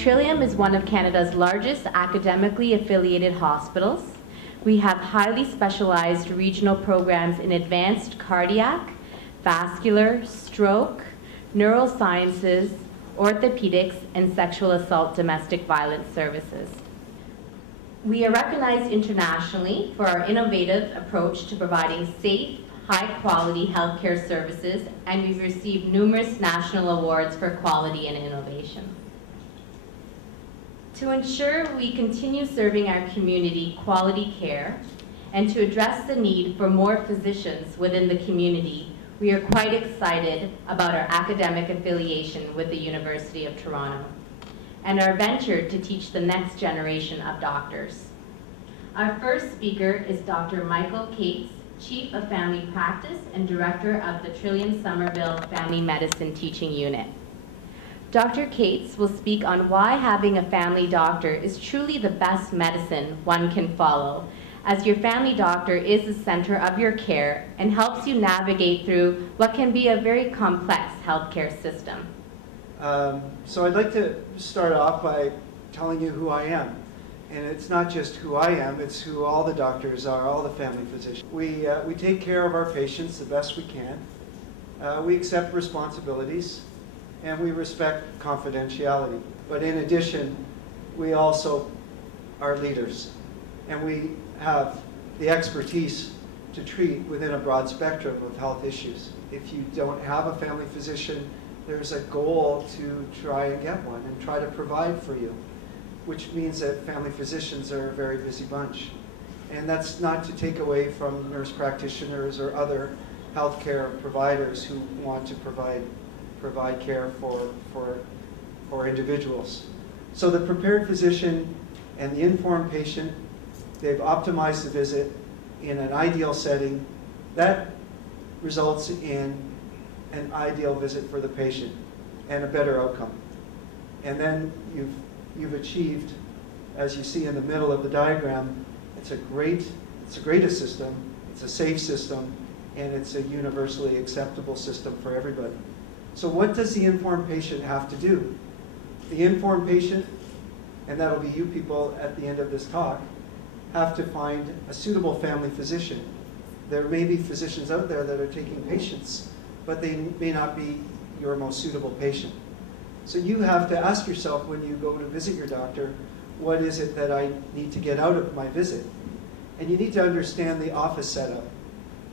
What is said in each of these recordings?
Trillium is one of Canada's largest academically affiliated hospitals. We have highly specialized regional programs in advanced cardiac, vascular, stroke, neurosciences, orthopedics, and sexual assault domestic violence services. We are recognized internationally for our innovative approach to providing safe, high-quality healthcare services, and we've received numerous national awards for quality and innovation. To ensure we continue serving our community quality care and to address the need for more physicians within the community, we are quite excited about our academic affiliation with the University of Toronto and our venture to teach the next generation of doctors. Our first speaker is Dr. Michael Cates, Chief of Family Practice and Director of the Trillium Somerville Family Medicine Teaching Unit. Dr. Cates will speak on why having a family doctor is truly the best medicine one can follow, as your family doctor is the center of your care and helps you navigate through what can be a very complex healthcare system. So I'd like to start off by telling you who I am. And it's not just who I am, it's who all the doctors are, all the family physicians. We take care of our patients the best we can. We accept responsibilities, and we respect confidentiality. But in addition, we also are leaders, and we have the expertise to treat within a broad spectrum of health issues. If you don't have a family physician, there's a goal to try and get one and try to provide for you, which means that family physicians are a very busy bunch. And that's not to take away from nurse practitioners or other healthcare providers who want to provide care for individuals. So the prepared physician and the informed patient, they've optimized the visit in an ideal setting. That results in an ideal visit for the patient and a better outcome. And then you've achieved, as you see in the middle of the diagram, it's a greatest system, it's a safe system, and it's a universally acceptable system for everybody. So what does the informed patient have to do? The informed patient, and that'll be you people at the end of this talk, have to find a suitable family physician. There may be physicians out there that are taking patients, but they may not be your most suitable patient. So you have to ask yourself when you go to visit your doctor, what is it that I need to get out of my visit? And you need to understand the office setup.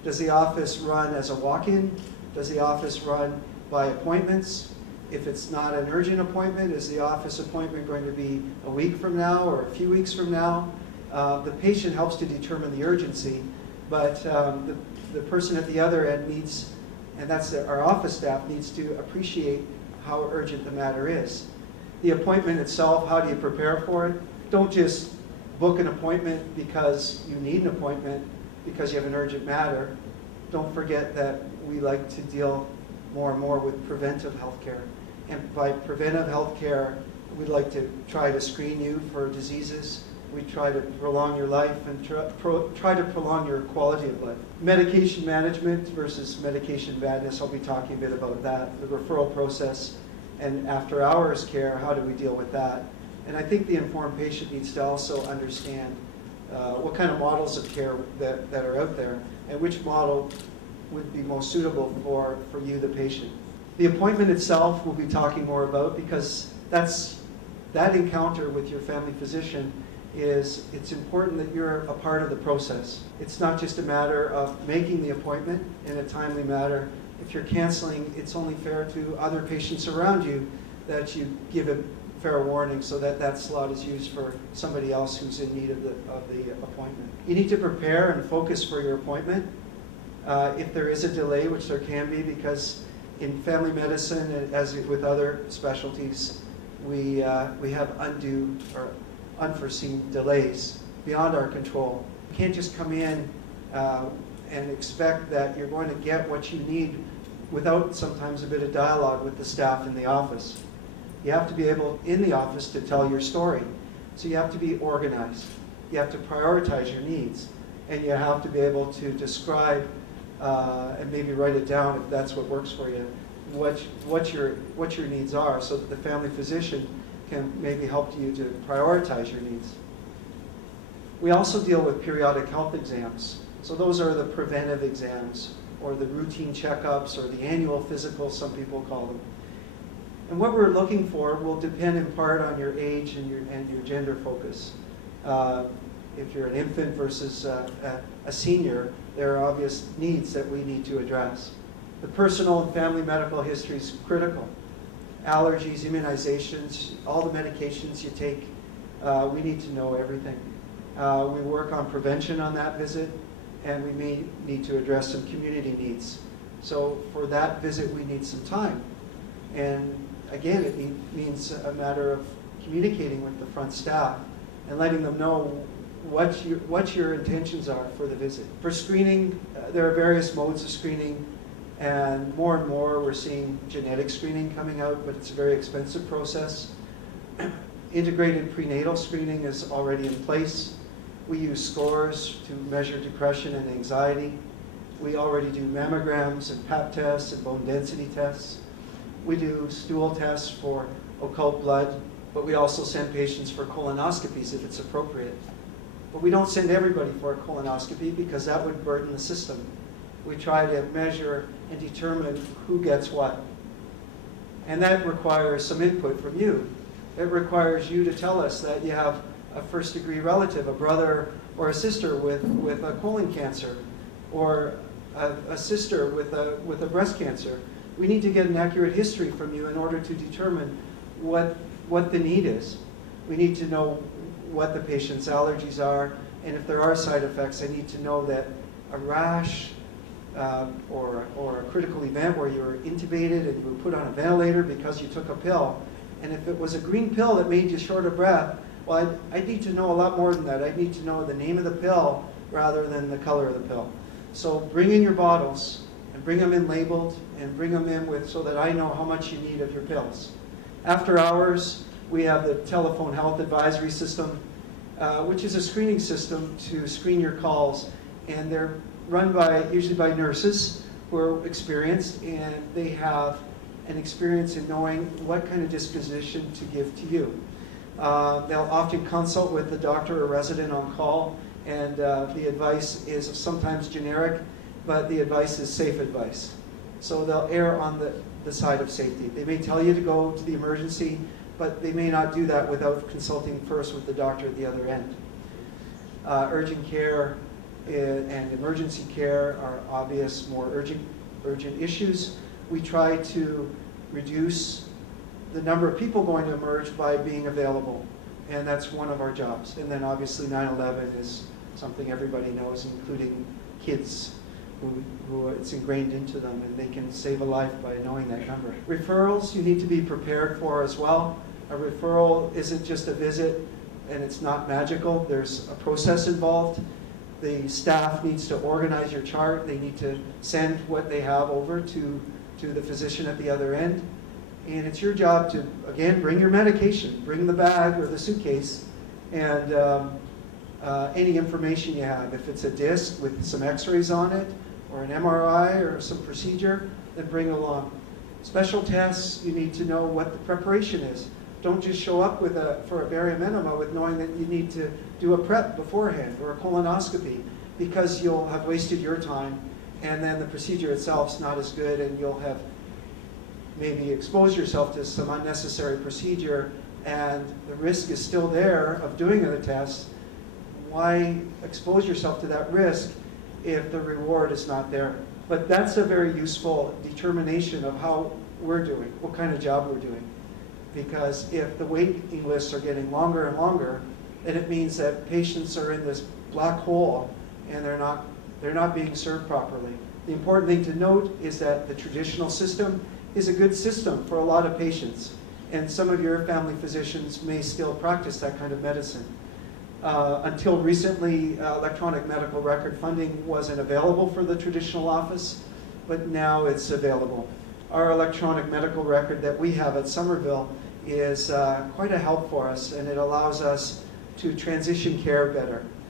Does the office run as a walk-in? Does the office run by appointments? If it's not an urgent appointment, is the office appointment going to be a week from now or a few weeks from now? The patient helps to determine the urgency, but the person at the other end needs, and that's our office staff, needs to appreciate how urgent the matter is. The appointment itself, how do you prepare for it? Don't just book an appointment because you need an appointment, because you have an urgent matter. Don't forget that we like to deal more and more with preventive health care. And by preventive health care, we'd like to try to screen you for diseases. We try to prolong your life and try to prolong your quality of life. Medication management versus medication madness, I'll be talking a bit about that. The referral process and after hours care, how do we deal with that? And I think the informed patient needs to also understand what kind of models of care that are out there and which model would be most suitable for you, the patient. The appointment itself we'll be talking more about, because that encounter with your family physician it's important that you're a part of the process. It's not just a matter of making the appointment in a timely manner. If you're canceling, it's only fair to other patients around you that you give a fair warning so that that slot is used for somebody else who's in need of the appointment. You need to prepare and focus for your appointment. If there is a delay, which there can be, because in family medicine, as with other specialties, we have undue or unforeseen delays beyond our control. You can't just come in and expect that you're going to get what you need without sometimes a bit of dialogue with the staff in the office. You have to be able, in the office, to tell your story. So you have to be organized. You have to prioritize your needs. And you have to be able to describe and maybe write it down if that's what works for you, what your needs are, so that the family physician can maybe help you to prioritize your needs. We also deal with periodic health exams. So those are the preventive exams, or the routine checkups, or the annual physicals, some people call them. And what we're looking for will depend in part on your age and your gender focus. If you're an infant versus a senior, there are obvious needs that we need to address. The personal and family medical history is critical. Allergies, immunizations, all the medications you take, we need to know everything. We work on prevention on that visit, and we may need to address some community needs. So for that visit, we need some time. And again, it means a matter of communicating with the front staff and letting them know what your intentions are for the visit. For screening, there are various modes of screening, and more we're seeing genetic screening coming out, but it's a very expensive process. Integrated prenatal screening is already in place. We use scores to measure depression and anxiety. We already do mammograms and pap tests and bone density tests. We do stool tests for occult blood, but we also send patients for colonoscopies if it's appropriate. But we don't send everybody for a colonoscopy because that would burden the system. We try to measure and determine who gets what. And that requires some input from you. It requires you to tell us that you have a first-degree relative, a brother or a sister with a colon cancer, or a sister with a breast cancer. We need to get an accurate history from you in order to determine what the need is. We need to know what the patient's allergies are, and if there are side effects, I need to know that a rash or a critical event where you were intubated and you were put on a ventilator because you took a pill, and if it was a green pill that made you short of breath, well, I need to know a lot more than that. I need to know the name of the pill rather than the color of the pill. So bring in your bottles and bring them in labeled and bring them in with so that I know how much you need of your pills. After hours, we have the telephone health advisory system, which is a screening system to screen your calls, and they're run usually by nurses who are experienced, and they have an experience in knowing what kind of disposition to give to you. They'll often consult with the doctor or resident on call, and the advice is sometimes generic, but the advice is safe advice. So they'll err on the side of safety. They may tell you to go to the emergency, but they may not do that without consulting first with the doctor at the other end. Urgent care and emergency care are obvious, more urgent issues. We try to reduce the number of people going to emerge by being available, and that's one of our jobs. And then obviously 9/11 is something everybody knows, including kids who it's ingrained into them, and they can save a life by knowing that number. Referrals you need to be prepared for as well. A referral isn't just a visit, and it's not magical. There's a process involved. The staff needs to organize your chart. They need to send what they have over to the physician at the other end. And it's your job to, again, bring your medication, bring the bag or the suitcase, and any information you have. If it's a disc with some x-rays on it, or an MRI or some procedure, then bring along. Special tests, you need to know what the preparation is. Don't just show up for a barium enema with knowing that you need to do a prep beforehand or a colonoscopy, because you'll have wasted your time, and then the procedure itself is not as good, and you'll have maybe exposed yourself to some unnecessary procedure, and the risk is still there of doing the test. Why expose yourself to that risk if the reward is not there? But that's a very useful determination of how we're doing, what kind of job we're doing. Because if the waiting lists are getting longer and longer, then it means that patients are in this black hole and they're not being served properly. The important thing to note is that the traditional system is a good system for a lot of patients, and some of your family physicians may still practice that kind of medicine. Until recently, electronic medical record funding wasn't available for the traditional office, but now it's available. Our electronic medical record that we have at Somerville is quite a help for us, and it allows us to transition care better.